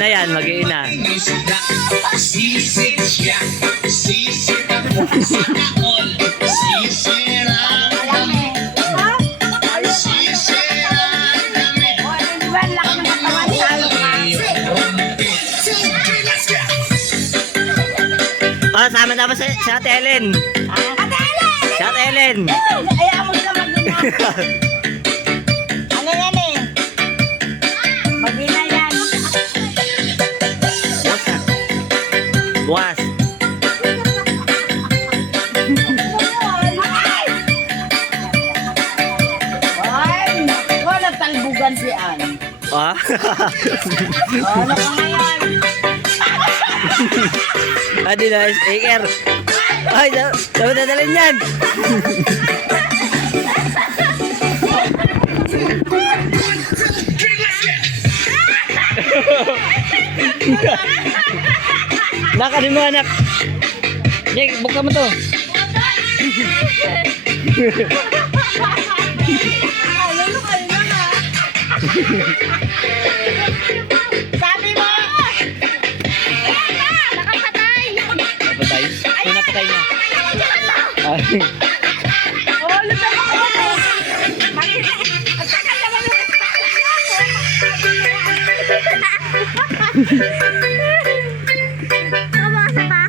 Mag-iina yan, mag-iina. Sisig siya, sisig ako sana all. Sisirang kami, sisirang kami. Oh, sama tapos si Ate Ellen. Si Ate Ellen. Ayaw mo sila mag-ina. Ano yan eh? Mag-ina yan. Bukas. Ay, wala talbugan si Ann. Ah. Ano ka ngayon? Adi na, speaker. Ay, dapat dadalhin yan. Nakanin mo anak. Jake, buka mo to. Sabi mo! Nakapatay! Napatay? Sino napatay niya? Ay. Oh, lupa mo ako! Magtagal naman yung Mabasa pa?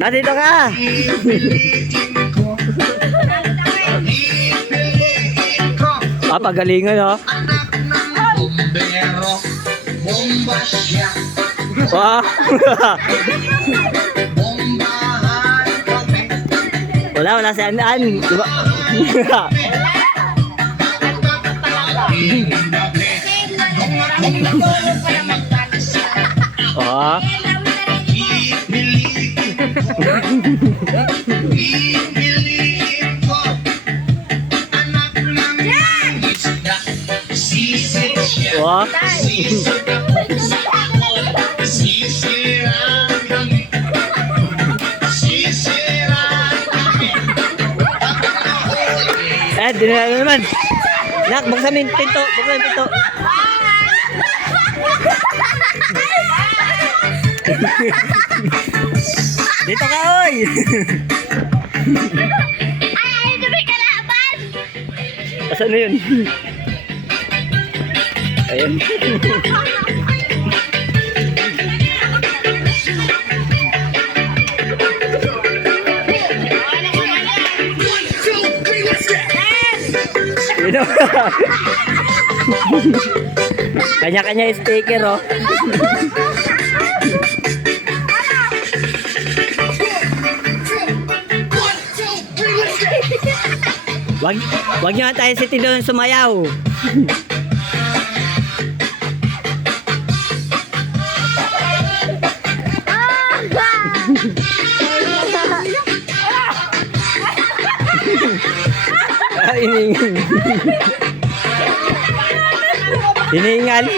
Nandito ka! Pagalingan oh. Anak ng bombero, bomba siya, Wow. bombahan kami. Wala si An-An. Diba? Oh. Pipiliin ko, anak ng isda, sisig siya, Wow. sisig ako sa akol, sisirang kami, sisirang kami. Dinala naman. Nak, buksan mo yung pinto. Buksan mo yung pinto. Dito ka, oy! Ay, may kalaban! Asan na yun? Ayun. Sino? Kanya-kanya yung sticker, oh. Wag nyo tayo si Tilo yung sumayaw. Hiningal.